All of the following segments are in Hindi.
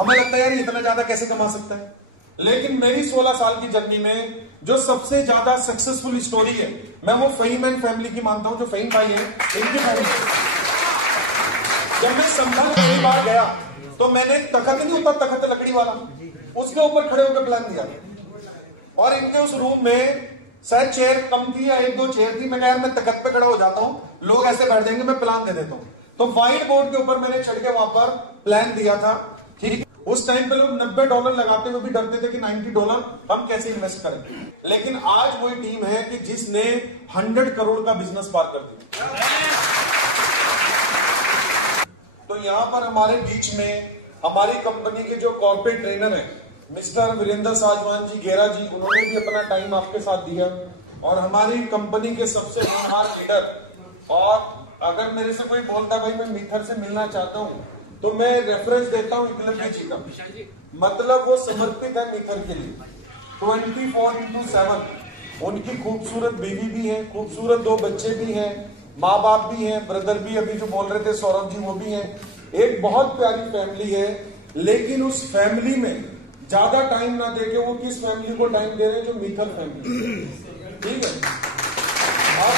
हमें लगता है यार इतना ज्यादा कैसे कमा सकता है, लेकिन मेरी 16 साल की जर्नी में जो सबसे ज्यादा सक्सेसफुल स्टोरी है मैं वो फहीम एंड फैमिली की मानता हूं। जो फहीम भाई है इनकी फैमिली। जब मैं संभल पहली बार गया तो मैंने तखत नहीं होता, तखत लकड़ी वाला, उसके ऊपर खड़े होकर प्लान दिया और इनके उस रूम में शायद चेयर कम थी या 1-2 चेयर थी। मैं यार मैं तखत पे खड़ा हो जाता हूं, लोग ऐसे बैठ जाएंगे, मैं प्लान दे देता हूं। तो व्हाइट बोर्ड के ऊपर मैंने चढ़ के वहां पर प्लान दिया था। ठीक, उस टाइम पे लोग $90 लगाते हुए भी डरते थे कि $90 हम कैसे इन्वेस्ट करें, लेकिन आज वही टीम है कि जिसने 100 करोड़ का बिजनेस पार कर दिया। तो यहां पर हमारे बीच में हमारी कंपनी के जो कॉर्पोरेट ट्रेनर हैं मिस्टर वीरेंद्र साजवान जी गेरा जी, उन्होंने भी अपना टाइम आपके साथ दिया, और हमारी कंपनी के सबसे होनहार लीडर। और अगर मेरे से कोई बोलता भाई मैं मीथर से मिलना चाहता हूं तो मैं रेफरेंस देता हूं एकलव्य जी का, मतलब वो समर्पित है मीथर के लिए 24/7। उनकी खूबसूरत बीवी भी है, खूबसूरत 2 बच्चे भी हैं, माँ बाप भी हैं, ब्रदर भी अभी जो बोल रहे थे सौरभ जी वो भी हैं। एक बहुत प्यारी फैमिली है, लेकिन उस फैमिली में ज्यादा टाइम ना देके वो किस फैमिली को टाइम दे रहे हैं, जो मीथर फैमिली। ठीक है, अब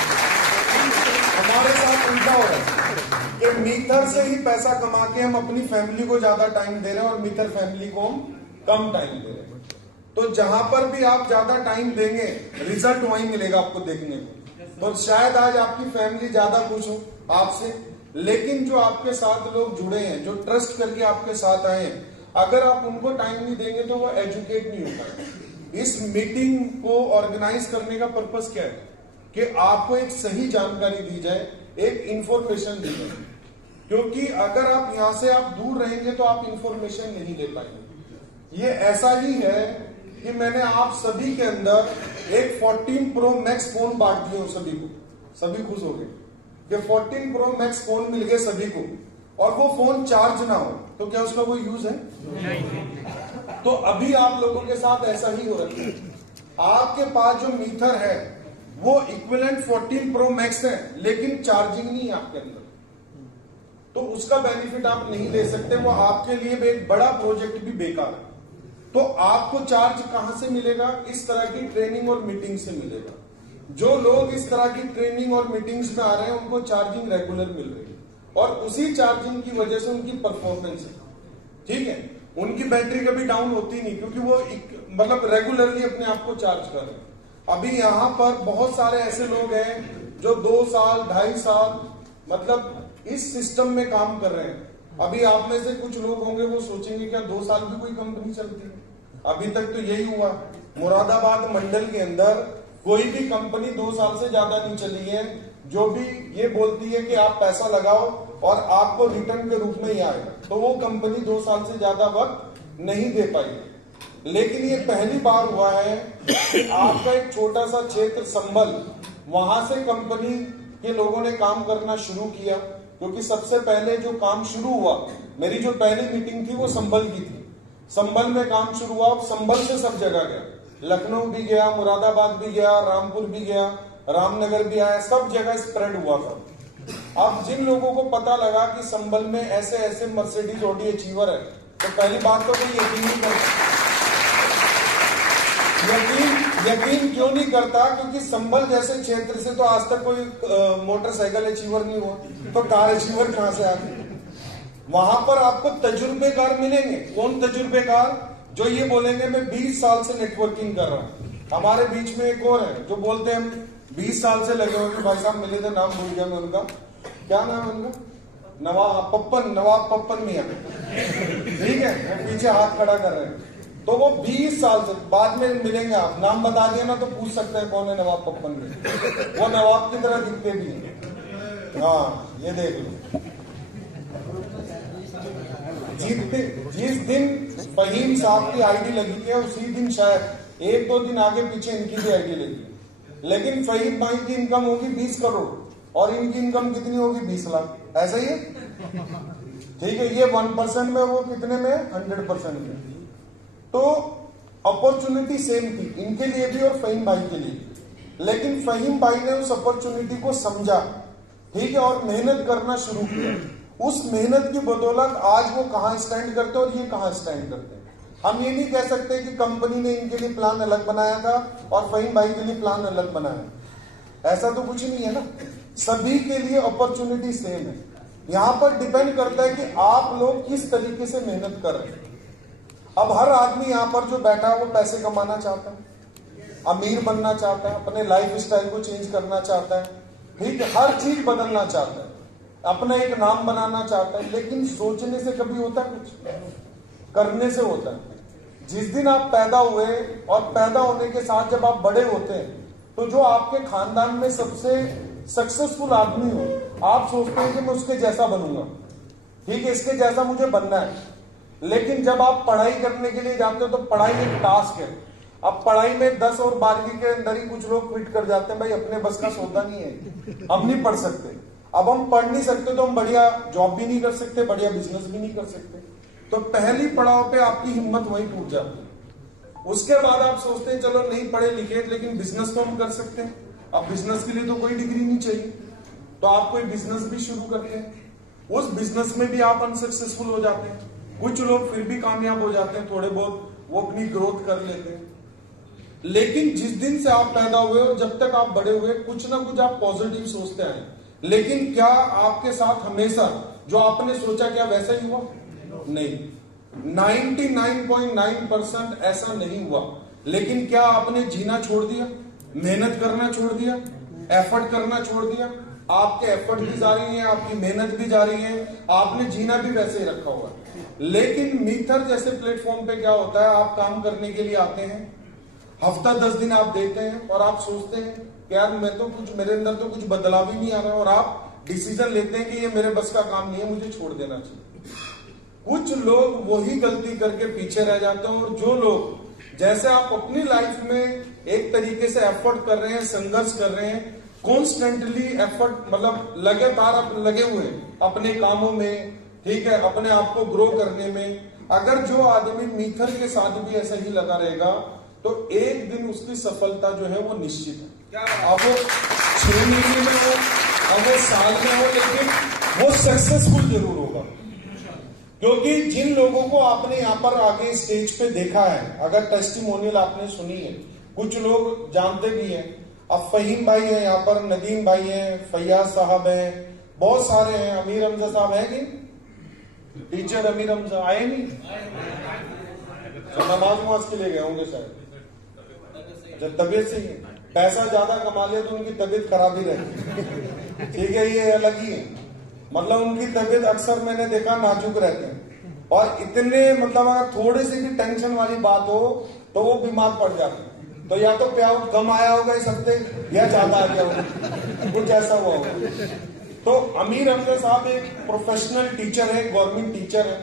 हमारे साथ उल्टा हो रहा है कि मीथर से ही पैसा कमा के हम अपनी फैमिली को ज्यादा टाइम दे रहे हैं और मीथर फैमिली को हम कम टाइम दे रहे हैं। तो जहां पर भी आप ज्यादा टाइम देंगे रिजल्ट वहीं मिलेगा आपको देखने को। तो शायद आज आपकी फैमिली ज्यादा खुश हो आपसे, लेकिन जो आपके साथ लोग जुड़े हैं, जो ट्रस्ट करके आपके साथ आए हैं, अगर आप उनको टाइम नहीं देंगे तो वो एजुकेट नहीं होता। इस मीटिंग को ऑर्गेनाइज करने का पर्पस क्या है कि आपको एक सही जानकारी दी जाए, एक इंफॉर्मेशन दी जाए, क्योंकि अगर आप यहां से आप दूर रहेंगे तो आप इंफॉर्मेशन नहीं ले पाएंगे। ये ऐसा ही है कि मैंने आप सभी के अंदर एक 14 प्रो मैक्स फोन बांट दिए सभी को, सभी खुश हो गए कि 14 प्रो मैक्स फोन मिल गए सभी को, और वो फोन चार्ज ना हो तो क्या उसका कोई यूज है? नहीं। तो अभी आप लोगों के साथ ऐसा ही हो रहा है। आपके पास जो मीथर है वो इक्विवेलेंट 14 प्रो मैक्स है, लेकिन चार्जिंग नहीं है आपके अंदर, तो उसका बेनिफिट आप नहीं ले सकते। वो आपके लिए भी एक बड़ा प्रोजेक्ट भी बेकार है। तो आपको चार्ज कहां से मिलेगा? इस तरह की ट्रेनिंग और मीटिंग से मिलेगा। जो लोग इस तरह की ट्रेनिंग और मीटिंग्स में आ रहे हैं उनको चार्जिंग रेगुलर मिल रही है, और उसी चार्जिंग की वजह से उनकी परफॉर्मेंस है। ठीक है, उनकी बैटरी कभी डाउन होती नहीं, क्योंकि वो मतलब रेगुलरली अपने आप को चार्ज कर रहे हैं। अभी यहाँ पर बहुत सारे ऐसे लोग हैं जो 2 साल 2.5 साल मतलब इस सिस्टम में काम कर रहे हैं। अभी आप में से कुछ लोग होंगे वो सोचेंगे क्या 2 साल भी कोई कंपनी चलती है? अभी तक तो यही हुआ। मुरादाबाद मंडल के अंदर कोई भी कंपनी 2 साल से ज्यादा नहीं चली है, जो भी ये बोलती है कि आप पैसा लगाओ और आपको रिटर्न के रूप में ही आएगा, तो वो कंपनी 2 साल से ज्यादा वक्त नहीं दे पाई। लेकिन ये पहली बार हुआ है कि आपका एक छोटा सा क्षेत्र संभल, वहां से कंपनी के लोगों ने काम करना शुरू किया। क्योंकि सबसे पहले जो काम शुरू हुआ, मेरी जो पहली मीटिंग थी वो संभल की थी। संभल में काम शुरू हुआ, संभल से सब जगह गया, लखनऊ भी गया, मुरादाबाद भी गया, रामपुर भी गया, रामनगर भी आया, सब जगह स्प्रेड हुआ था। अब जिन लोगों को पता लगा कि संभल में ऐसे ऐसे मर्सिडीज ऑडी अचीवर है, तो पहली बात तो कोई यकीन नहीं करता। यकीन क्यों नहीं करता? क्योंकि संभल जैसे क्षेत्र से तो आज तक कोई मोटरसाइकिल अचीवर नहीं हुआ, तो कार अचीवर कहां से आ गए? वहां पर आपको तजुर्बेकार मिलेंगे। कौन तजुर्बेकार? जो ये बोलेंगे मैं 20 साल से नेटवर्किंग कर रहा हूं। हमारे बीच में एक और है जो बोलते हैं हम 20 साल से लगे हुए। भाई साहब मिले थे, नाम भूल गया मैं उनका, क्या नाम है उनका? नवाब पप्पन मियां। ठीक है, वो पीछे हाथ खड़ा कर रहे हैं। तो वो 20 साल से, बाद में मिलेंगे, आप नाम बता दिया ना तो पूछ सकते हैं कौन है नवाब पप्पन में। वो नवाब की तरह दिखते भी हैं। हाँ, ये देख लो। जिस दिन फहीम साहब की आईडी लगी है उसी दिन शायद 1-2 दिन आगे पीछे इनकी भी आईडी लगी। लेकिन फहीम भाई की इनकम होगी 20 करोड़ और इनकी इनकम कितनी होगी? 20 लाख। ऐसा ही है? ठीक है, ये 1% में, वो कितने में? 100% में। तो अपॉर्चुनिटी सेम थी इनके लिए भी और फहीम भाई के लिए भी। लेकिन फहीम भाई ने उस अपॉर्चुनिटी को समझा, ठीक है, और मेहनत करना शुरू किया। उस मेहनत की बदौलत आज वो कहां स्टैंड करते हैं और ये कहां स्टैंड करते हैं। हम ये नहीं कह सकते कि कंपनी ने इनके लिए प्लान अलग बनाया था और फहीम भाई के लिए प्लान अलग बनाया, ऐसा तो कुछ नहीं है ना। सभी के लिए अपॉर्चुनिटी सेम है। यहां पर डिपेंड करता है कि आप लोग किस तरीके से मेहनत कर रहे हैं। अब हर आदमी यहां पर जो बैठा है वो पैसे कमाना चाहता है, अमीर बनना चाहता है, अपने लाइफ स्टाइल को चेंज करना चाहता है, ठीक है, हर चीज बदलना चाहता है, अपना एक नाम बनाना चाहता है। लेकिन सोचने से कभी होता है कुछ, करने से होता है। जिस दिन आप पैदा हुए और पैदा होने के साथ जब आप बड़े होते हैं तो जो आपके खानदान में सबसे सक्सेसफुल आदमी हो, आप सोचते हैं कि मैं उसके जैसा बनूंगा, ठीक है, इसके जैसा मुझे बनना है। लेकिन जब आप पढ़ाई करने के लिए जाते हो तो पढ़ाई एक टास्क है। अब पढ़ाई में 10 और 12वीं के अंदर ही कुछ लोग क्विट कर जाते हैं, भाई अपने बस का सौदा नहीं है, हम नहीं पढ़ सकते। अब हम पढ़ नहीं सकते तो हम बढ़िया जॉब भी नहीं कर सकते, बढ़िया बिजनेस भी नहीं कर सकते। तो पहली पड़ाव पे आपकी हिम्मत वहीं टूट जाती है। उसके बाद आप सोचते हैं चलो नहीं पढ़े लिखे लेकिन बिजनेस तो हम कर सकते हैं। अब बिजनेस के लिए तो कोई डिग्री नहीं चाहिए, तो आप कोई बिजनेस भी शुरू करते हैं। उस बिजनेस में भी आप अनसक्सेसफुल हो जाते हैं। कुछ लोग फिर भी कामयाब हो जाते हैं, थोड़े बहुत वो अपनी ग्रोथ कर लेते हैं। लेकिन जिस दिन से आप पैदा हुए और जब तक आप बड़े हुए कुछ ना कुछ आप पॉजिटिव सोचते आए। लेकिन क्या आपके साथ हमेशा जो आपने सोचा क्या वैसा ही हुआ? नहीं, 99.9% ऐसा नहीं हुआ। लेकिन क्या आपने जीना छोड़ दिया, मेहनत करना छोड़ दिया, एफर्ट करना छोड़ दिया? आपके एफर्ट भी जारी है, आपकी मेहनत भी जारी है, आपने जीना भी वैसे ही रखा हुआ है। लेकिन मीथर जैसे प्लेटफॉर्म पे क्या होता है, आप काम करने के लिए आते हैं, हफ्ता 10 दिन आप देते हैं और आप सोचते हैं कि यार मैं तो कुछ, मेरे अंदर तो कुछ बदलाव ही नहीं आ रहा, और आप डिसीजन लेते हैं कि ये मेरे बस का काम नहीं है, मुझे छोड़ देना चाहिए। कुछ लोग वही गलती करके पीछे रह जाते हैं, और जो लोग जैसे आप अपनी लाइफ में एक तरीके से एफर्ट कर रहे हैं, संघर्ष कर रहे हैं, कॉन्स्टेंटली एफर्ट, मतलब लगातार आप लगे हुए अपने कामों में, ठीक है, अपने आप को ग्रो करने में। अगर जो आदमी मीथर के साथ भी ऐसा ही लगा रहेगा तो एक दिन उसकी सफलता जो है वो निश्चित है। अब वो 6 महीने में हो, अब वो साल में हो, लेकिन वो सक्सेसफुल जरूर होगा। क्योंकि जिन लोगों को आपने यहाँ पर आगे स्टेज पे देखा है, अगर टेस्टिमोनियल आपने सुनी है, कुछ लोग जानते भी हैं। अब फहीम भाई है यहाँ पर, नदीम भाई है, फैयाज साहब है, बहुत सारे हैं, अमीर हमजा साहब है कि टीचर अमीर हमजा आए नहीं, तो नमाज के लिए गए होंगे शायद, जब तबीयत सही है। पैसा ज्यादा कमा लिया तो उनकी तबीयत खराब ही रहती, ठीक है, ये अलग ही है। मतलब उनकी तबीयत अक्सर मैंने देखा नाजुक रहते हैं, और इतने मतलब अगर थोड़ी सी भी टेंशन वाली बात हो तो वो बीमार पड़ जाते हैं। तो या तो प्याउट कम आया होगा इस हफ्ते या ज्यादा आ गया होगा, कुछ ऐसा हुआ होगा। तो अमीर हमजा साहब एक प्रोफेशनल टीचर है, गवर्नमेंट टीचर है,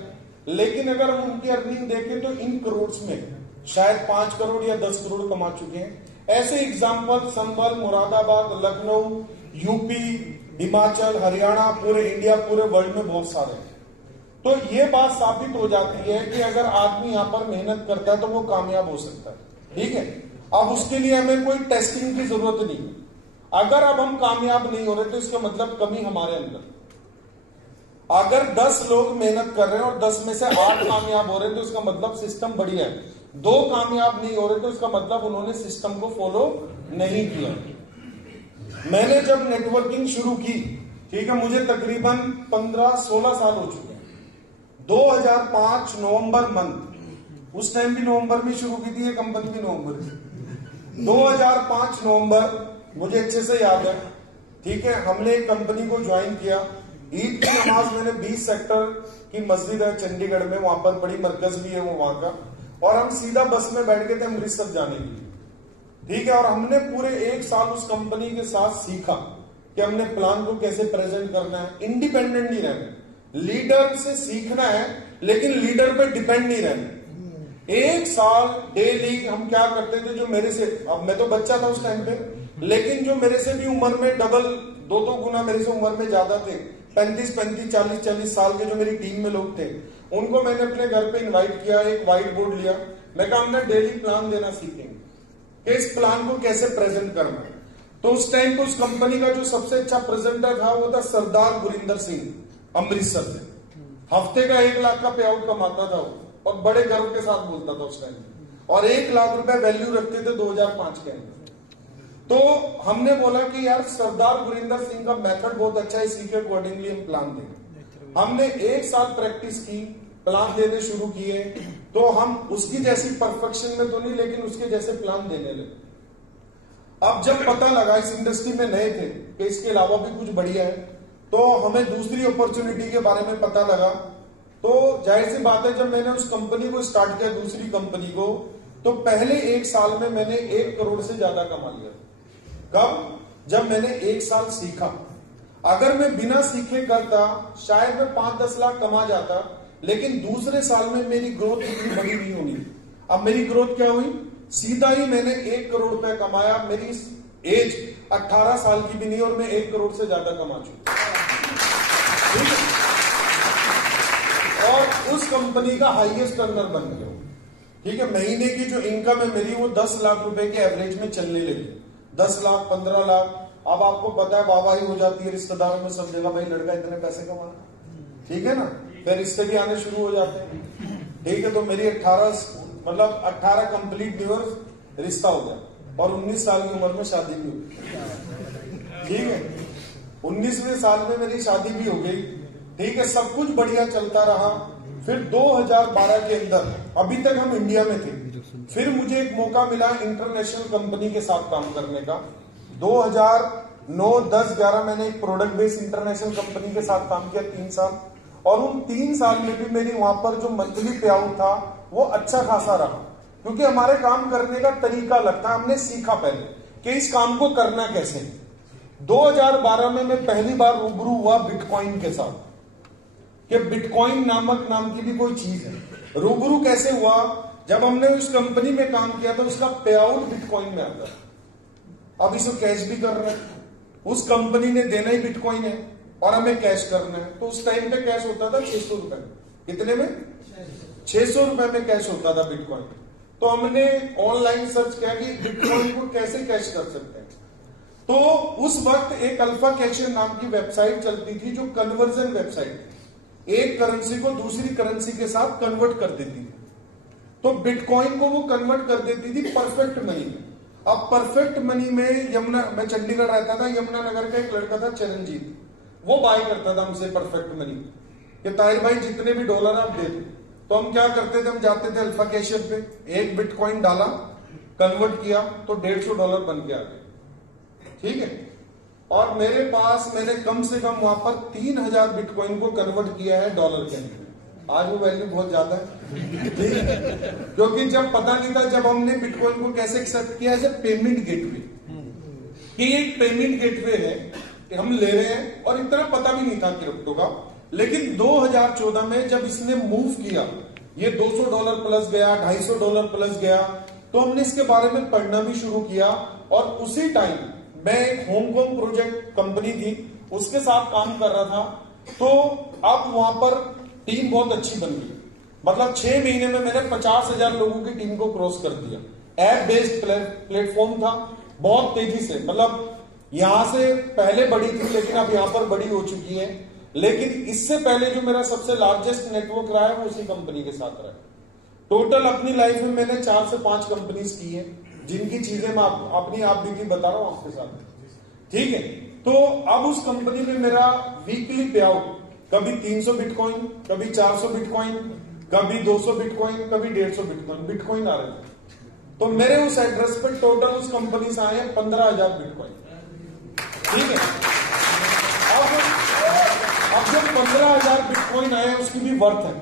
लेकिन अगर हम उनकी अर्निंग देखें तो इन करोड़ में शायद 5 करोड़ या 10 करोड़ कमा चुके हैं। ऐसे एग्जाम्पल संभल, मुरादाबाद, लखनऊ, यूपी, हिमाचल, हरियाणा, पूरे इंडिया, पूरे वर्ल्ड में बहुत सारे हैं। तो ये बात साबित हो जाती है कि अगर आदमी यहाँ पर मेहनत करता है तो वो कामयाब हो सकता है, ठीक है। अब उसके लिए हमें कोई टेस्टिंग की जरूरत नहीं। अगर अब हम कामयाब नहीं हो रहे तो इसका मतलब कमी हमारे अंदर। अगर 10 लोग मेहनत कर रहे हैं और 10 में से 8 कामयाब हो रहे हैं तो इसका मतलब सिस्टम बढ़िया है। 2 कामयाब नहीं हो रहे तो इसका मतलब उन्होंने सिस्टम को फॉलो नहीं किया। मैंने जब नेटवर्किंग शुरू की, ठीक है, मुझे तकरीबन 15-16 साल हो चुके हैं। 2005 नवंबर मंथ, उस टाइम भी नवंबर में शुरू की थी ये कंपनी भी नवंबर में। 2005 नवंबर मुझे अच्छे से याद है, ठीक है। हमने एक कंपनी को ज्वाइन किया। ईद की नमाज मैंने 20 सेक्टर की मस्जिद है चंडीगढ़ में, वहां पर बड़ी मरकज भी है वो वहां का, और हम सीधा बस में बैठ गए थे अमृतसर जाने के लिए, ठीक है। और हमने पूरे 1 साल उस कंपनी के साथ सीखा कि हमने प्लान को कैसे प्रेजेंट करना है, इंडिपेंडेंट नहीं रहना, लीडर से सीखना है लेकिन लीडर पे डिपेंड नहीं रहना। 1 साल डेली हम क्या करते थे, जो मेरे से, अब मैं तो बच्चा था उस टाइम पे, लेकिन जो मेरे से भी उम्र में डबल 2 गुना मेरे से उम्र में ज्यादा थे, 35, 40 साल के जो मेरी टीम में लोग थे, उनको मैंने अपने घर पे इनवाइट किया, एक व्हाइट बोर्ड लिया, मैं कहा हमने डेली प्लान देना सीखेंगे कि इस प्लान को कैसे प्रेजेंट करना है। तो उस टाइम पे उस कंपनी का जो सबसे अच्छा प्रेजेंटर था वो था सरदार गुरिंदर सिंह, अमृतसर से। हफ्ते का 1 लाख का पे आउट कमाता था वो, और बड़े गर्व के साथ बोलता था उस टाइम, और 1 लाख रुपए वैल्यू रखते थे 2005 के अंदर। तो हमने बोला कि यार सरदार गुरिंदर सिंह का मेथड बहुत अच्छा है, इसी के अकॉर्डिंगली हम प्लान देंगे। हमने 1 साल प्रैक्टिस की, प्लान देने शुरू किए, तो हम उसकी जैसी परफेक्शन में तो नहीं, लेकिन उसके जैसे प्लान देने लगे। अब जब पता लगा, इस इंडस्ट्री में नए थे कि इसके अलावा भी कुछ बढ़िया है, तो हमें दूसरी अपॉर्चुनिटी के बारे में पता लगा। तो जाहिर सी बात है, जब मैंने उस कंपनी को स्टार्ट किया, दूसरी कंपनी को, तो पहले 1 साल में मैंने 1 करोड़ से ज्यादा कमा लिया। कब? जब मैंने 1 साल सीखा। अगर मैं बिना सीखे करता शायद मैं 5-10 लाख कमा जाता, लेकिन दूसरे साल में मेरी ग्रोथ इतनी बड़ी नहीं होनी। अब मेरी ग्रोथ क्या हुई? सीधा ही मैंने 1 करोड़ रुपए कमाया। मेरी एज 18 साल की भी नहीं, और मैं 1 करोड़ से ज्यादा कमा चुका। और उस कंपनी का हाईएस्ट अर्नर बन गया। ठीक है, महीने की जो इनकम है मेरी, वो 10 लाख रुपए के एवरेज में चलने लगी। 10 लाख, 15 लाख। अब आपको पता है, वाहवाही हो जाती है रिश्तेदारों में, सब जगह, भाई लड़का इतने पैसे कमा रहा है, ठीक है ना, फिर रिश्ते भी आने शुरू हो जाते हैं। ठीक है, तो मेरी 18 कंप्लीट ईयर्स रिश्ता हो गया, और 19 साल की उम्र में शादी भी हो गई। ठीक है, 19वें साल में मेरी शादी भी हो गई। ठीक है, सब कुछ बढ़िया चलता रहा। फिर 2012 के अंदर, अभी तक हम इंडिया में थे, फिर मुझे एक मौका मिला इंटरनेशनल कंपनी के साथ काम करने का। 2009, 10, 11 मैंने एक प्रोडक्ट बेस्ड इंटरनेशनल कंपनी के साथ काम किया 3 साल, और उन 3 साल में भी मेरी वहां पर जो मंथली पे आउट था वो अच्छा खासा रहा, क्योंकि हमारे काम करने का तरीका अलग था। हमने सीखा पहले कि इस काम को करना कैसे। 2012 में मैं पहली बार रूबरू हुआ बिटकॉइन के साथ, कि बिटकॉइन नामक नाम की भी कोई चीज है। रूबरू कैसे हुआ? जब हमने उस कंपनी में काम किया तो उसका पे आउट बिटकॉइन में आता है। अब इसको कैश भी कर रहे हैं, उस कंपनी ने देना ही बिटकॉइन है और हमें कैश करना है। तो उस टाइम पे कैश होता था 600 रुपए में। कितने में? 600 रुपए में कैश होता था बिटकॉइन। तो हमने ऑनलाइन सर्च किया कि बिटकॉइन को कैसे कैश कर सकते हैं। तो उस वक्त एक अल्फा कैशर नाम की वेबसाइट चलती थी, जो कन्वर्जन वेबसाइट थी, एक करेंसी को दूसरी करेंसी के साथ कन्वर्ट कर देती थी। तो बिटकॉइन को वो कन्वर्ट कर देती थी परफेक्ट मनी में। अब परफेक्ट मनी में मैं चंडीगढ़ रहता था, यमुना नगर का एक लड़का था चरणजीत, वो बाय करता था हमसे परफेक्ट मनी कि ताहिर भाई जितने भी डॉलर आप दे दो। तो हम क्या करते थे, हम जाते थे अल्फा कैशर पे, एक बिटकॉइन डाला, कन्वर्ट किया तो $150 बन के आ गए। ठीक है, और मेरे पास मैंने कम से कम वहां पर 3000 बिटकॉइन को कन्वर्ट किया है डॉलर के अंदर। आज वो वैल्यू बहुत ज्यादा है, ठीक है, क्योंकि जब पता नहीं था, जब हमने बिटकॉइन को कैसे एक्सेप्ट किया एज ए पेमेंट गेटवे, कि एक पेमेंट गेटवे है कि हम ले रहे हैं, और इतना पता भी नहीं था क्रिप्टो का। लेकिन 2014 में जब इसने मूव किया, ये $200 प्लस गया, $250 प्लस गया, तो हमने इसके बारे में पढ़ना भी शुरू किया। और उसी टाइम मैं एक हांगकांग प्रोजेक्ट कंपनी थी, उसके साथ काम कर रहा था। तो अब वहां पर टीम बहुत अच्छी बन गई, मतलब 6 महीने में मैंने 50,000 लोगों की टीम को क्रॉस कर दिया। ऐप बेस्ड प्लेटफॉर्म था, बहुत तेजी से, मतलब यहां से पहले बड़ी थी, लेकिन अब यहां पर बड़ी हो चुकी है। लेकिन इससे पहले जो मेरा सबसे लार्जेस्ट नेटवर्क रहा है वो उसी कंपनी के साथ रहा है। टोटल अपनी लाइफ में मैंने 4 से 5 कंपनीज की है, जिनकी चीजें मैं अपनी आप भी बता रहा हूं आपके साथ। ठीक है, तो अब उस कंपनी में मेरा वीकली पे आउट कभी 300 बिटकॉइन, कभी 400 बिटकॉइन, कभी 200 बिटकॉइन, कभी 150 बिटकॉइन आ रहे थे। तो मेरे उस एड्रेस पर टोटल उस कंपनी से आए 15,000 बिटकॉइन। ठीक है, अब जब 15,000 बिटकॉइन आए, उसकी भी वर्थ है।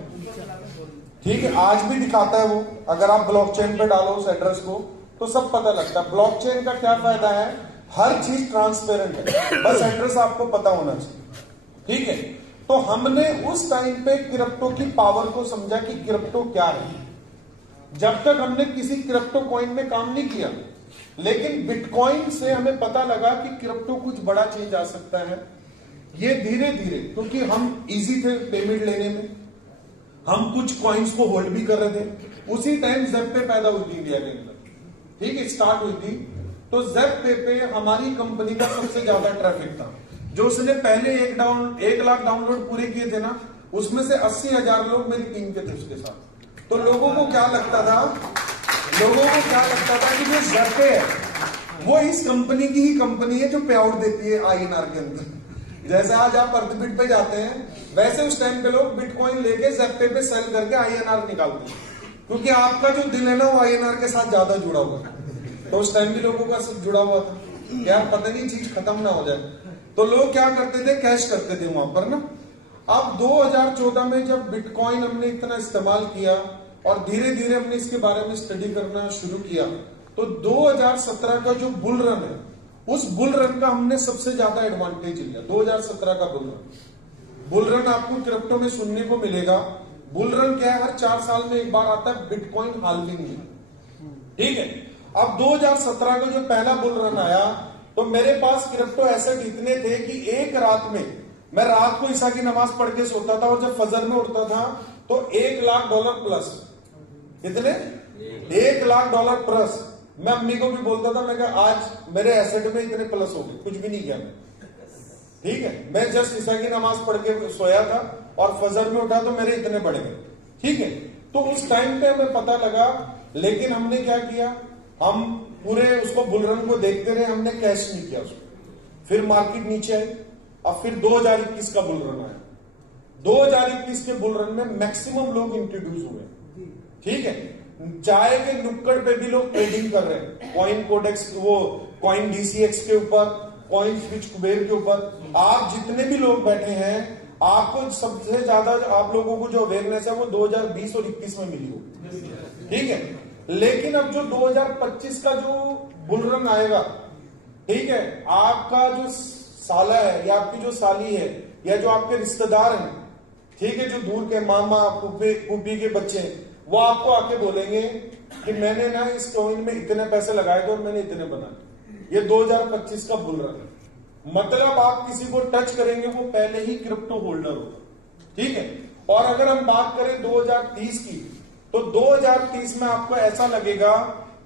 ठीक है, आज भी दिखाता है वो, अगर आप ब्लॉकचेन पे डालो उस एड्रेस को तो सब पता लगता है। ब्लॉकचेन का क्या फायदा है, हर चीज ट्रांसपेरेंट है, बस एड्रेस आपको पता होना चाहिए। ठीक है, तो हमने उस टाइम पे क्रिप्टो की पावर को समझा कि क्रिप्टो क्या है। जब तक हमने किसी क्रिप्टो कॉइन में काम नहीं किया, लेकिन बिटकॉइन से हमें पता लगा कि क्रिप्टो कुछ बड़ा चेंज आ सकता है। ये धीरे धीरे, क्योंकि हम इजी थे पेमेंट लेने में, हम कुछ कॉइन्स को होल्ड भी कर रहे थे। उसी टाइम ज़ेप्पे पैदा हुई थी इंडिया के अंदर, ठीक है, स्टार्ट हुई थी। तो ज़ेप्पे पे हमारी कंपनी का सबसे ज्यादा ट्रैफिक था। जो उसने पहले 1 लाख डाउनलोड पूरे किए थे ना, उसमें से 80,000 लोग मेरी टीम के थे उसके साथ। तो लोगों को क्या लगता था कि जो ज़ेप्टे है वो इस कंपनी की ही कंपनी है जो पे आउट देती है INR के अंदर। जैसे आज आप अर्थबिट पे जाते हैं, वैसे उस टाइम पे लोग बिटकॉइन लेके ज़ेप्टे पे सेल करके INR निकालते हैं, क्योंकि आपका जो दिल है ना वो INR के साथ ज्यादा जुड़ा हुआ है। तो उस टाइम भी लोगों का सब जुड़ा हुआ था, क्या पता नहीं चीज खत्म ना हो जाए। तो लोग क्या करते थे, कैश करते थे वहां पर ना। अब 2014 में जब बिटकॉइन हमने इतना इस्तेमाल किया और धीरे धीरे हमने इसके बारे में स्टडी करना शुरू किया, तो 2017 का जो बुल रन है, उस बुल रन का हमने सबसे ज्यादा एडवांटेज लिया। 2017 का बुल रन आपको क्रिप्टो में सुनने को मिलेगा। बुल रन क्या है, हर 4 साल में एक बार आता है बिटकॉइन हाल्विंग में, ठीक है। अब 2017 का जो पहला बुल रन आया, तो मेरे पास क्रिप्टो एसेट इतने थे कि एक रात में मैं रात को ईशा की नमाज पढ़ के सोता था और जब फजर में उठता था तो $1 लाख प्लस, कितने $1 लाख प्लस। मैं अम्मी को भी बोलता था, मैं कहा आज मेरे एसेट में इतने प्लस हो गए, कुछ भी नहीं किया मैं, ठीक है। मैं जस्ट ईशा की नमाज पढ़ के सोया था और फजर में उठा तो मेरे इतने बढ़ गए, ठीक है। तो उस टाइम पे हमें पता लगा, लेकिन हमने क्या किया, हम पूरे उसको बुलरन को देखते रहे, हमने कैश नहीं किया उसको। फिर मार्केट नीचे आई, अब फिर 2021 का बुलरन आया। 2021 के बुलरन में मैक्सिमम लोग इंट्रोड्यूस हुए, ठीक है। चाय के नुक्कड़ पे भी लोग ट्रेडिंग कर रहे हैं, कॉइन कोडेक्स, वो कॉइन DCX के ऊपर, कॉइन स्विच कुबेर के ऊपर। आप जितने भी लोग बैठे हैं, आपको सबसे ज्यादा आप लोगों को जो अवेयरनेस है वो 2020 और 21 में मिली होगी, ठीक है। लेकिन अब जो 2025 का जो बुलरन आएगा, ठीक है, आपका जो साला है या आपकी जो साली है या जो आपके रिश्तेदार हैं, ठीक है, जो दूर के मामा फूफी के बच्चे हैं, वो आपको आके बोलेंगे कि मैंने ना इस कॉइन में इतने पैसे लगाए थे और मैंने इतने बनाए। ये 2025 का बुलरन है। मतलब आप किसी को टच करेंगे वो पहले ही क्रिप्टो होल्डर होगा, ठीक है। और अगर हम बात करें 2030 की, तो 2030 में आपको ऐसा लगेगा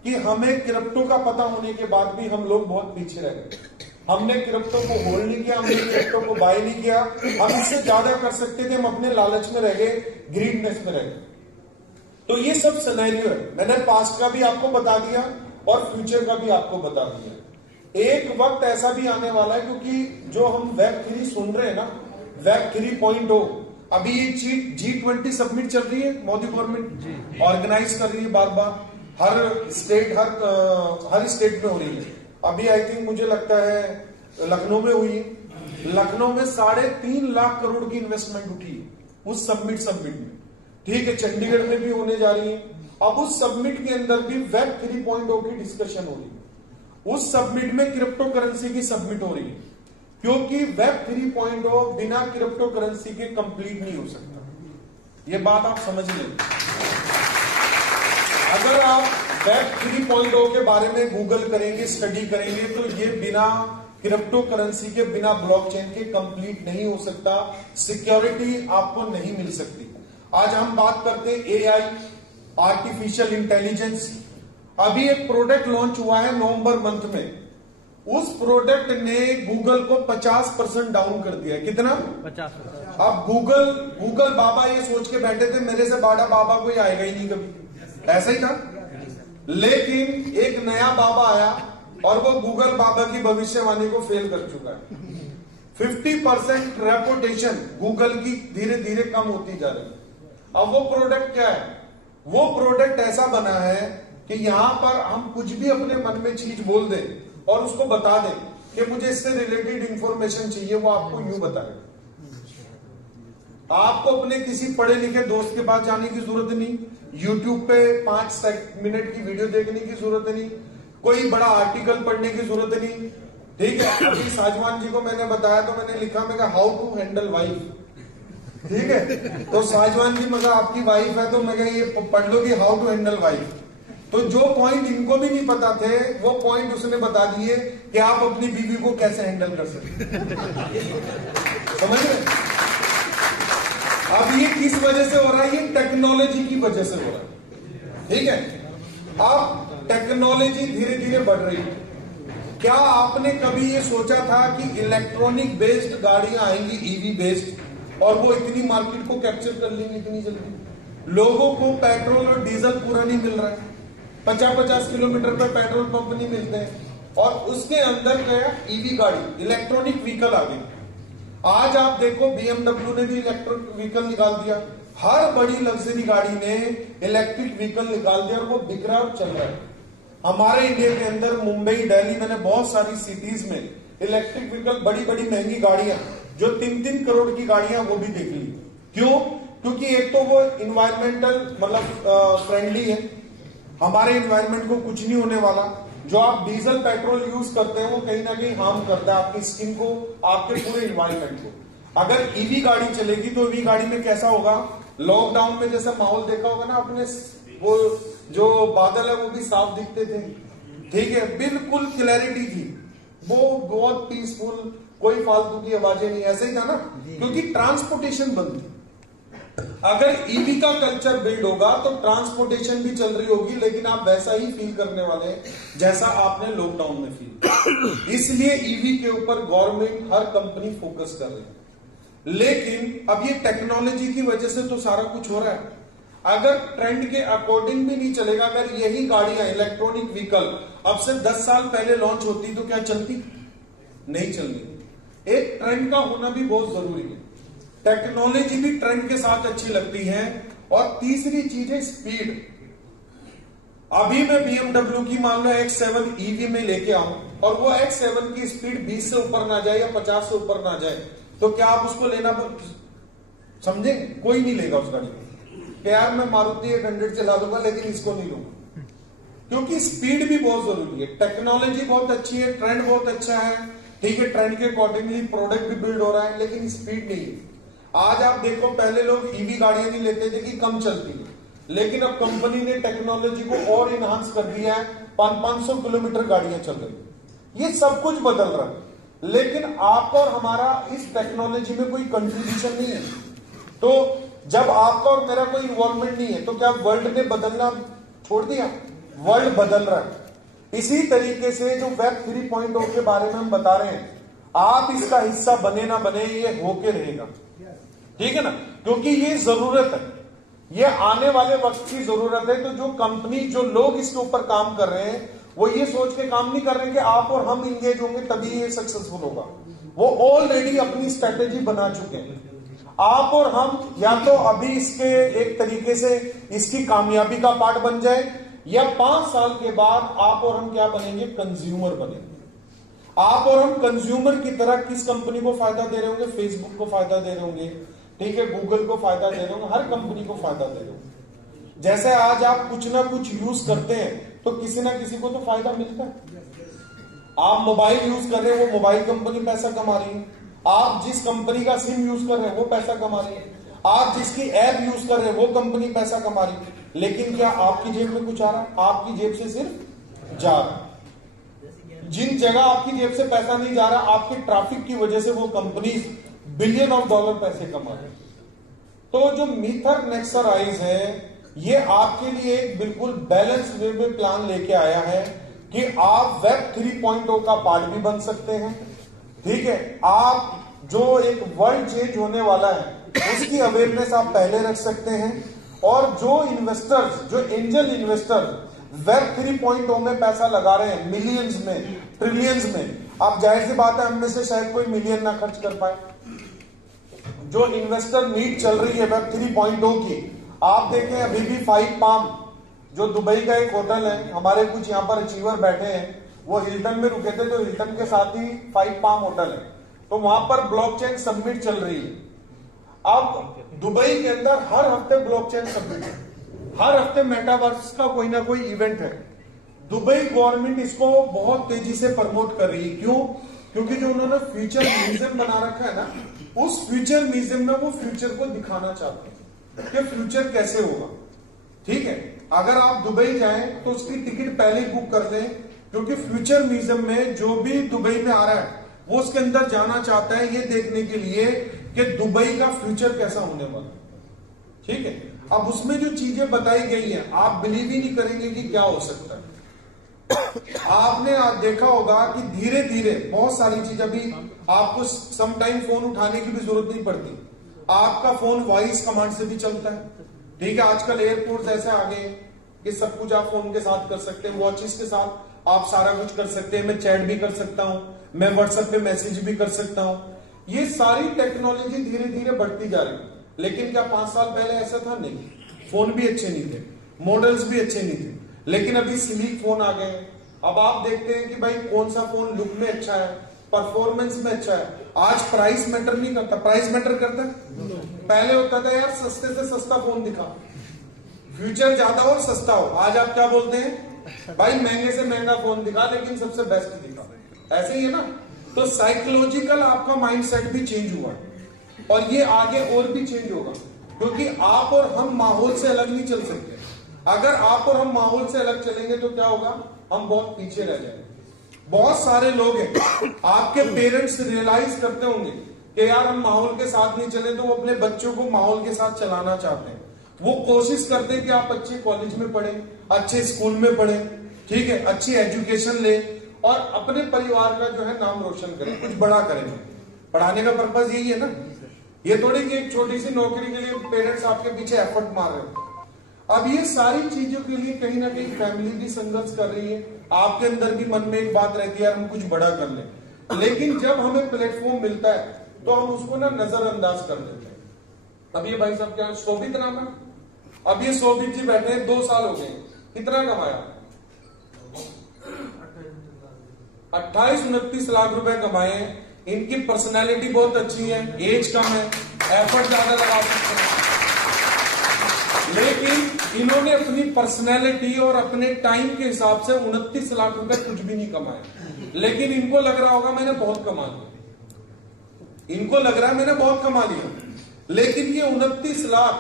कि हमें क्रिप्टो का पता होने के बाद भी हम लोग बहुत पीछे रह गए। हमने क्रिप्टो को होल्ड नहीं किया, हमने क्रिप्टो को बाय नहीं किया। हम इससे ज्यादा कर सकते थे, हम अपने लालच में रह गए, ग्रीडनेस में रह गए। तो ये सब सिनेरियो है। मैंने पास्ट का भी आपको बता दिया और फ्यूचर का भी आपको बता दिया। एक वक्त ऐसा भी आने वाला है, क्योंकि जो हम Web 3 सुन रहे हैं ना, Web 3.0, अभी ये G20 समिट चल रही है, मोदी गवर्नमेंट ऑर्गेनाइज कर रही है बार बार, हर स्टेट में हो रही है। अभी आई थिंक मुझे लगता है लखनऊ में हुई है। लखनऊ में 3.5 लाख करोड़ की इन्वेस्टमेंट उठी है उस समिट में, ठीक है। चंडीगढ़ में भी होने जा रही है। अब उस समिट के अंदर भी Web 3.0 की डिस्कशन हो रही है। उस समिट में क्रिप्टो करेंसी की समिट हो रही है, क्योंकि Web 3.0 बिना क्रिप्टो करेंसी के कंप्लीट नहीं हो सकता। ये बात आप समझ लें। अगर आप Web 3.0 के बारे में गूगल करेंगे, स्टडी करेंगे, तो ये बिना क्रिप्टो करेंसी के, बिना ब्लॉकचेन के कंप्लीट नहीं हो सकता। सिक्योरिटी आपको नहीं मिल सकती। आज हम बात करते हैं AI, आर्टिफिशियल इंटेलिजेंस। अभी एक प्रोडक्ट लॉन्च हुआ है नवंबर मंथ में। उस प्रोडक्ट ने गूगल को 50% डाउन कर दिया है। कितना? 50%। अब गूगल बाबा ये सोच के बैठे थे मेरे से बड़ा बाबा कोई आएगा ही नहीं कभी, ऐसा ही था। लेकिन एक नया बाबा आया और वो गूगल बाबा की भविष्यवाणी को फेल कर चुका है। 50% रेपुटेशन गूगल की धीरे धीरे कम होती जा रही है। अब वो प्रोडक्ट क्या है? वो प्रोडक्ट ऐसा बना है कि यहां पर हम कुछ भी अपने मन में चीज बोल दें और उसको बता दें कि मुझे इससे रिलेटेड इंफॉर्मेशन चाहिए, वो आपको यूं बताएगा। आपको अपने किसी पढ़े लिखे दोस्त के पास जाने की जरूरत नहीं, यूट्यूब पे 5 मिनट की वीडियो देखने की जरूरत नहीं, कोई बड़ा आर्टिकल पढ़ने की जरूरत नहीं, ठीक है। अभी साजवान जी को मैंने बताया तो मैंने लिखा, मैं हाउ टू हैंडल वाइफ, ठीक है। तो साजवान जी मगर आपकी वाइफ है तो मैं ये पढ़ लो कि हाउ टू हैंडल वाइफ। तो जो पॉइंट इनको भी नहीं पता थे वो पॉइंट उसने बता दिए कि आप अपनी बीवी को कैसे हैंडल कर सकते। समझ रहे? अब ये किस वजह से हो रहा है? ये टेक्नोलॉजी की वजह से हो रहा है, ठीक है। अब टेक्नोलॉजी धीरे धीरे बढ़ रही है, क्या आपने कभी ये सोचा था कि इलेक्ट्रॉनिक बेस्ड गाड़ियां आएंगी, ईवी बेस्ड, और वो इतनी मार्केट को कैप्चर कर लेंगी इतनी जल्दी? लोगों को पेट्रोल और डीजल पूरा नहीं मिल रहा है, 50-50 किलोमीटर पर पेट्रोल पंप नहीं मिलते हैं, और उसके अंदर गया ईवी गाड़ी, इलेक्ट्रॉनिक व्हीकल आ गई। आज आप देखो BMW ने भी इलेक्ट्रिक व्हीकल निकाल दिया, हर बड़ी लग्जरी गाड़ी ने इलेक्ट्रिक व्हीकल निकाल दिया और वो बिक रहा और चल रहा है। हमारे इंडिया के अंदर मुंबई, दिल्ली, मैंने बहुत सारी सिटीज में इलेक्ट्रिक व्हीकल, बड़ी बड़ी महंगी गाड़ियां जो 3-3 करोड़ की गाड़ियां, वो भी देख ली। क्यों? क्योंकि एक तो वो इन्वायरमेंटल मतलब फ्रेंडली है, हमारे इन्वायरमेंट को कुछ नहीं होने वाला। जो आप डीजल पेट्रोल यूज करते हैं वो कहीं ना कहीं हार्म करता है आपकी स्किन को, आपके पूरे इन्वायरमेंट को। अगर ईवी गाड़ी चलेगी तो ईवी गाड़ी में कैसा होगा? लॉकडाउन में जैसा माहौल देखा होगा ना आपने, वो जो बादल है वो भी साफ दिखते थे, ठीक है, बिल्कुल क्लैरिटी थी, वो बहुत पीसफुल, कोई फालतू की आवाजें नहीं, ऐसे ही था ना, क्योंकि ट्रांसपोर्टेशन बंद थी। अगर ईवी का कल्चर बिल्ड होगा तो ट्रांसपोर्टेशन भी चल रही होगी, लेकिन आप वैसा ही फील करने वाले हैं जैसा आपने लॉकडाउन में फील। इसलिए ईवी के ऊपर गवर्नमेंट, हर कंपनी फोकस कर रही है। लेकिन अब ये टेक्नोलॉजी की वजह से तो सारा कुछ हो रहा है। अगर ट्रेंड के अकॉर्डिंग भी नहीं चलेगा, अगर यही गाड़ियां इलेक्ट्रॉनिक व्हीकल अब से 10 साल पहले लॉन्च होती तो क्या चलती? नहीं चलती। एक ट्रेंड का होना भी बहुत जरूरी है, टेक्नोलॉजी भी ट्रेंड के साथ अच्छी लगती है। और तीसरी चीज है स्पीड। अभी मैं BMW की मान लो X7 ईवी में लेके आऊं और वो X7 की स्पीड 20 से ऊपर ना जाए या 50 से ऊपर ना जाए, तो क्या आप उसको लेना समझे? कोई नहीं लेगा उस गाड़ी को। यार मैं मारुति 800 चला लूंगा लेकिन इसको नहीं लूंगा, क्योंकि स्पीड भी बहुत जरूरी है। टेक्नोलॉजी बहुत अच्छी है, ट्रेंड बहुत अच्छा है, ठीक है, ट्रेंड के अकॉर्डिंगली प्रोडक्ट भी बिल्ड हो रहा है, लेकिन स्पीड नहीं है। आज आप देखो, पहले लोग ईवी गाड़ियां नहीं लेते थे कि कम चलती है, लेकिन अब कंपनी ने टेक्नोलॉजी को और इनहांस कर दिया है, 500 किलोमीटर गाड़ियां चल रही। ये सब कुछ बदल रहा है, लेकिन आपका और हमारा इस टेक्नोलॉजी में कोई कंट्रीब्यूशन नहीं है। तो जब आपका और मेरा कोई इन्वॉल्वमेंट नहीं है तो क्या वर्ल्ड ने बदलना छोड़ दिया? वर्ल्ड बदल रहा है। इसी तरीके से जो वेब 3.0 के बारे में हम बता रहे हैं, आप इसका हिस्सा बने ना बने, ये होके रहेगा, ठीक है ना, क्योंकि ये जरूरत है, ये आने वाले वक्त की जरूरत है। तो जो कंपनी, जो लोग इसके ऊपर काम कर रहे हैं, वो ये सोच के काम नहीं कर रहे कि आप और हम इंगेज होंगे तभी ये सक्सेसफुल होगा। वो ऑलरेडी अपनी स्ट्रेटेजी बना चुके हैं। आप और हम या तो अभी इसके एक तरीके से इसकी कामयाबी का पार्ट बन जाए, या 5 साल के बाद आप और हम क्या बनेंगे? कंज्यूमर बनेंगे। आप और हम कंज्यूमर की तरह किस कंपनी को फायदा दे रहे होंगे? फेसबुक को फायदा दे रहे होंगे, ठीक है, गूगल को फायदा दे रहे होंगे, हर कंपनी को फायदा दे रहे होंगे। जैसे आज आप कुछ ना कुछ यूज करते हैं तो किसी ना किसी को तो फायदा मिलता है। आप मोबाइल यूज कर रहे हैं, वो मोबाइल कंपनी पैसा कमा रही है। आप जिस कंपनी का सिम यूज कर रहे हैं वो पैसा कमा रही है। आप जिसकी ऐप यूज कर रहे हैं वो कंपनी पैसा कमा रही है। लेकिन क्या आपकी जेब में कुछ आ रहा है? आपकी जेब से सिर्फ जा रहा है। जिन जगह आपकी जेब से पैसा नहीं जा रहा, आपके ट्रैफिक की वजह से वो कंपनी बिलियन ऑफ डॉलर पैसे कमा रहे। तो जो मीथर नेक्सराइज है, ये आपके लिए एक बिल्कुल बैलेंस वे में प्लान लेके आया है कि आप वेब 3.0 का पार्ट भी बन सकते हैं, ठीक है। आप जो एक वर्ल्ड चेंज होने वाला है उसकी अवेयरनेस आप पहले रख सकते हैं। और जो इन्वेस्टर्स, जो एंजल इन्वेस्टर वेब 3.0 में पैसा लगा रहे हैं, मिलियंस में, ट्रिलियंस में, आप जाहिर सी बात है हम में से शायद कोई मिलियन ना खर्च कर पाए। जो इन्वेस्टर मीट चल रही है वेब 3.0 की, आप देखें अभी भी 5 पाम, जो दुबई का एक होटल है, हमारे कुछ यहां पर अचीवर बैठे हैं, वो हिल्टन में रुके थे, तो हिल्टन के साथ ही 5 पाम होटल है, तो वहां पर ब्लॉकचेन सब्मिट चल रही है। अब दुबई के अंदर हर हफ्ते ब्लॉकचेन सब्मिट है, हर हफ्ते मेटावर्स का कोई ना कोई इवेंट है। दुबई गवर्नमेंट इसको बहुत तेजी से प्रमोट कर रही है। क्यों? क्योंकि जो उन्होंने फ्यूचर म्यूजियम बना रखा है ना, उस फ्यूचर म्यूजियम में वो फ्यूचर को दिखाना चाहते हैं कि फ्यूचर कैसे होगा, ठीक है। अगर आप दुबई जाएं तो उसकी टिकट पहले ही बुक कर लें, क्योंकि फ्यूचर म्यूजियम में जो भी दुबई में आ रहा है वो उसके अंदर जाना चाहता है, ये देखने के लिए कि दुबई का फ्यूचर कैसा होने वाला, ठीक है। अब उसमें जो चीजें बताई गई हैं, आप बिलीव ही नहीं करेंगे कि क्या हो सकता है। आपने आज देखा होगा कि धीरे धीरे बहुत सारी चीज, अभी आपको सम टाइम फोन उठाने की भी जरूरत नहीं पड़ती, आपका फोन वॉइस कमांड से भी चलता है। ठीक है, आजकल एयरपोर्ट्स ऐसे आ गए कि सब कुछ आप फोन के साथ कर सकते हैं, वॉचेस के साथ आप सारा कुछ कर सकते हैं। मैं चैट भी कर सकता हूं, मैं व्हाट्सएप पे मैसेज भी कर सकता हूं। ये सारी टेक्नोलॉजी धीरे धीरे बढ़ती जा रही है। लेकिन क्या 5 साल पहले ऐसा था? नहीं, फोन भी अच्छे नहीं थे, मॉडल्स भी अच्छे नहीं थे, लेकिन अभी स्लीक फोन आ गए। अब आप देखते हैं कि भाई कौन सा फोन लुक में अच्छा है, परफॉर्मेंस में अच्छा है। आज प्राइस मैटर नहीं करता, प्राइस मैटर करता है? पहले होता था यार सस्ते से सस्ता फोन दिखा, फ्यूचर ज्यादा और सस्ता हो। आज आप क्या बोलते हैं? भाई महंगे से महंगा फोन दिखा लेकिन सबसे बेस्ट दिखा। ऐसे ही है ना? तो साइकोलॉजिकल आपका माइंडसेट भी चेंज हुआ और ये आगे और भी चेंज होगा, क्योंकि आप और हम माहौल से अलग नहीं चल सकते। अगर आप और हम माहौल से अलग चलेंगे तो क्या होगा? हम बहुत पीछे रह जाएंगे। बहुत सारे लोग हैं, आपके पेरेंट्स रियलाइज करते होंगे कि यार हम माहौल के साथ नहीं चले, तो वो अपने बच्चों को माहौल के साथ चलाना चाहते हैं। वो कोशिश करते हैं कि आप अच्छे कॉलेज में पढ़ें, अच्छे स्कूल में पढ़ें, ठीक है, अच्छी एजुकेशन ले और अपने परिवार का जो है नाम रोशन करें, कुछ बड़ा करें। पढ़ाने का पर्पज यही है ना। ये थोड़ी कि एक छोटी सी नौकरी के लिए पेरेंट्स आपके पीछे एफर्ट मार रहे हो। अब ये सारी चीजों के लिए कहीं ना कहीं फैमिली भी संघर्ष कर रही है। आपके अंदर भी मन में एक बात रहती है यार हम कुछ बड़ा कर लें, लेकिन जब हमें प्लेटफॉर्म मिलता है तो हम उसको ना नजरअंदाज कर देते हैं। अब ये भाई साहब क्या शोभित नाम है, अब ये शोभित जी बैठे हैं, 2 साल हो गए, कितना कमाया? 28-29 लाख रुपए कमाए। इनकी पर्सनैलिटी बहुत अच्छी है, एज कम है, एफर्ट ज्यादा लगा सकते हैं, लेकिन इन्होंने अपनी पर्सनैलिटी और अपने टाइम के हिसाब से 29 लाख रुपए कुछ भी नहीं कमाए। लेकिन इनको लग रहा होगा मैंने बहुत कमा लिया, इनको लग रहा है मैंने बहुत कमा लिया, लेकिन ये 29 लाख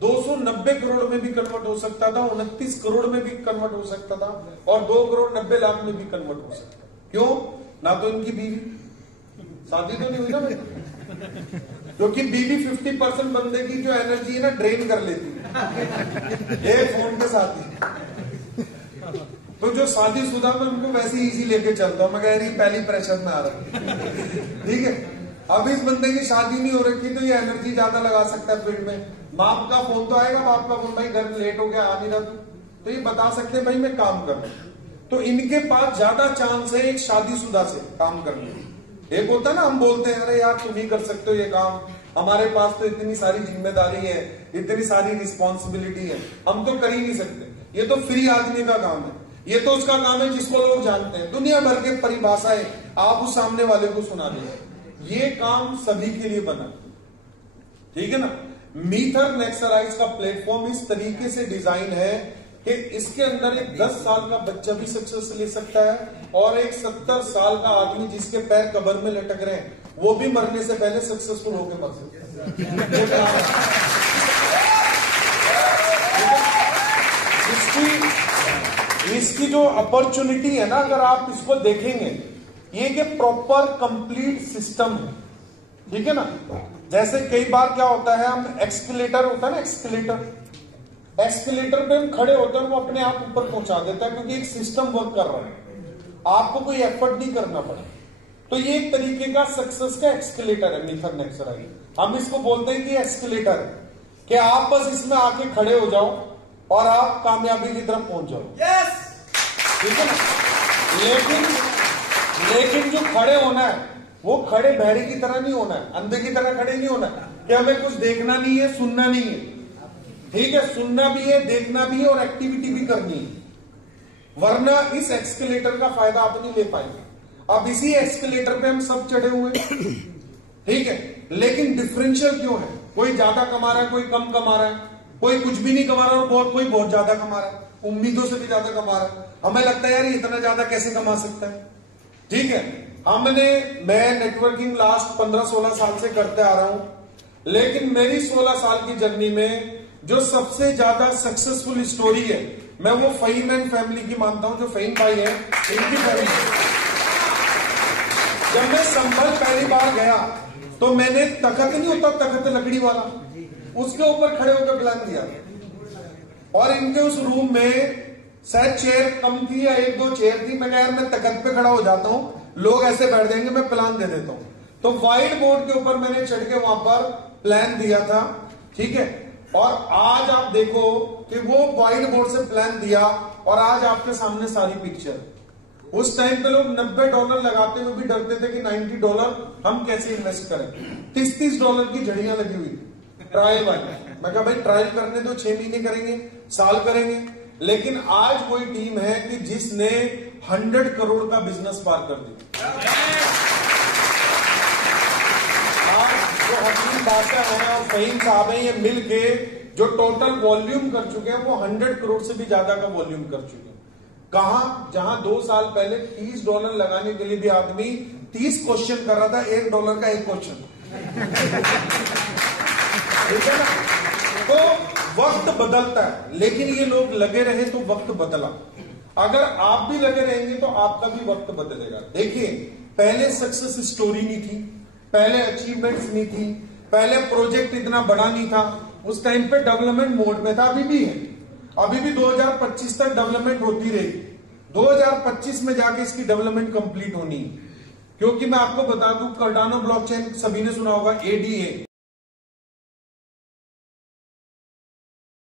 290 करोड़ में भी कन्वर्ट हो सकता था, 29 करोड़ में भी कन्वर्ट हो सकता था और 2 करोड़ 90 लाख में भी कन्वर्ट हो सकता। क्यों? ना तो इनकी बीवी, शादी तो नहीं हुई ना, क्योंकि बीवी 50% बंदे की जो एनर्जी है ना ड्रेन कर लेती है एक फोन के साथ ही। तो जो शादीशुदा में उनको वैसे इजी लेके चलता हूं, मैं कह रही पहली प्रेशर में आ रहा। ठीक है, अब इस बंदे की शादी नहीं हो रखी तो ये एनर्जी ज्यादा लगा सकता है फील्ड में। बाप का फोन तो आएगा, बाप का फोन, भाई घर लेट हो गया आ नहीं रहा तो ये बता सकते हैं भाई मैं काम कर रहा हूं। तो इनके पास ज्यादा चांस है एक शादीशुदा से काम करने। एक होता है ना हम बोलते हैं अरे यार तुम ही कर सकते हो ये काम, हमारे पास तो इतनी सारी जिम्मेदारी है, इतनी सारी रिस्पॉन्सिबिलिटी है, हम तो कर ही नहीं सकते। ये तो फ्री आदमी का काम है, ये तो उसका काम है जिसको लोग जानते हैं, दुनिया भर के परिभाषाएं आप उस सामने वाले को सुना दें। ये काम सभी के लिए बना, ठीक है ना। मीथर नेक्सराइज का प्लेटफॉर्म इस तरीके से डिजाइन है कि इसके अंदर एक 10 साल का बच्चा भी सक्सेस ले सकता है और एक 70 साल का आदमी जिसके पैर कब्र में लटक रहे हैं वो भी मरने से पहले सक्सेसफुल होकर मर सकता है। इसकी जो अपॉर्चुनिटी है ना, अगर आप इसको देखेंगे, ये कि प्रॉपर कंप्लीट सिस्टम है, ठीक है ना। जैसे कई बार क्या होता है, हम एक्सकेलेटर होता है ना, एक्सकेलेटर पे हम खड़े होते हैं, वो अपने आप ऊपर पहुंचा देता है क्योंकि एक सिस्टम वर्क कर रहा है, आपको कोई एफर्ट नहीं करना पड़ा। तो ये एक तरीके का सक्सेस का एक्सकेलेटर है मीथर नेक्सराइज। हम इसको बोलते हैं कि एक्सकेलेटर है कि आप बस इसमें आके खड़े हो जाओ और आप कामयाबी की तरफ पहुंच जाओ। ठीक है ना। लेकिन जो खड़े होना है वो खड़े भेड़े की तरह नहीं होना है, अंधे की तरह खड़े नहीं होना है कि हमें कुछ देखना नहीं है, सुनना नहीं है। ठीक है, सुनना भी है, देखना भी है और एक्टिविटी भी करनी है, वरना इस एक्सकेलेटर का फायदा आप नहीं ले पाएंगे। अब इसी एक्सकेलेटर पे हम सब चढ़े हुए ठीक है, लेकिन डिफरेंशियल क्यों है? कोई ज्यादा कमा रहा है, कोई कम कमा रहा है, कोई कुछ भी नहीं कमा रहा और कोई बहुत ज्यादा कमा रहा है, उम्मीदों से भी ज्यादा कमा रहा है। हमें लगता है यार इतना ज्यादा कैसे कमा सकता है। ठीक है, मैं नेटवर्किंग लास्ट 15-16 साल से करते आ रहा हूं, लेकिन मेरी 16 साल की जर्नी में जो सबसे ज्यादा सक्सेसफुल स्टोरी है मैं वो फहीम एंड फैमिली की मानता हूं, जो फहीम भाई है इनकी फैमिली। जब मैं संभल पहली बार गया तो मैंने तखत नहीं होता, तखत लकड़ी वाला, उसके ऊपर खड़े होकर प्लान दिया और इनके उस रूम में शायद चेयर कम थी या एक दो चेयर थी। मैंने यार मैं तकत पे खड़ा हो जाता हूं, लोग ऐसे बैठ जाएंगे, मैं प्लान दे देता हूं। तो व्हाइट बोर्ड के ऊपर मैंने चढ़ के वहां पर प्लान दिया था, ठीक है। और आज आप देखो कि वो व्हाइट बोर्ड से प्लान दिया और आज आपके सामने सारी पिक्चर। उस टाइम पे लोग $90 लगाते हुए भी डरते थे कि $90 हम कैसे इन्वेस्ट करें। $30 की झड़ियां लगी हुई थी ट्रायल वाली। मैं कहा भाई ट्रायल करने दो, 6 महीने करेंगे, साल करेंगे। लेकिन आज कोई टीम है कि जिसने 100 करोड़ का बिजनेस पार कर दिया। आज जो हकीम बादशाह है और फहीम साहब है, ये मिलके जो टोटल वॉल्यूम कर चुके हैं वो 100 करोड़ से भी ज्यादा का वॉल्यूम कर चुके हैं। कहां? जहां 2 साल पहले $30 लगाने के लिए भी आदमी 30 क्वेश्चन कर रहा था, $1 का 1 क्वेश्चन। ठीक है ना? तो वक्त बदलता है, लेकिन ये लोग लगे रहे तो वक्त बदला। अगर आप भी लगे रहेंगे तो आपका भी वक्त बदलेगा। देखिए, पहले सक्सेस स्टोरी नहीं थी, पहले अचीवमेंट्स नहीं थी, पहले प्रोजेक्ट इतना बड़ा नहीं था। उस टाइम पे डेवलपमेंट मोड में था, अभी भी है, अभी भी 2025 तक डेवलपमेंट होती रहेगी। 2025 में जाके इसकी डेवलपमेंट कंप्लीट होनी है। क्योंकि मैं आपको बता दूं, कार्डानो ब्लॉकचेन सभी ने सुना होगा, ADA।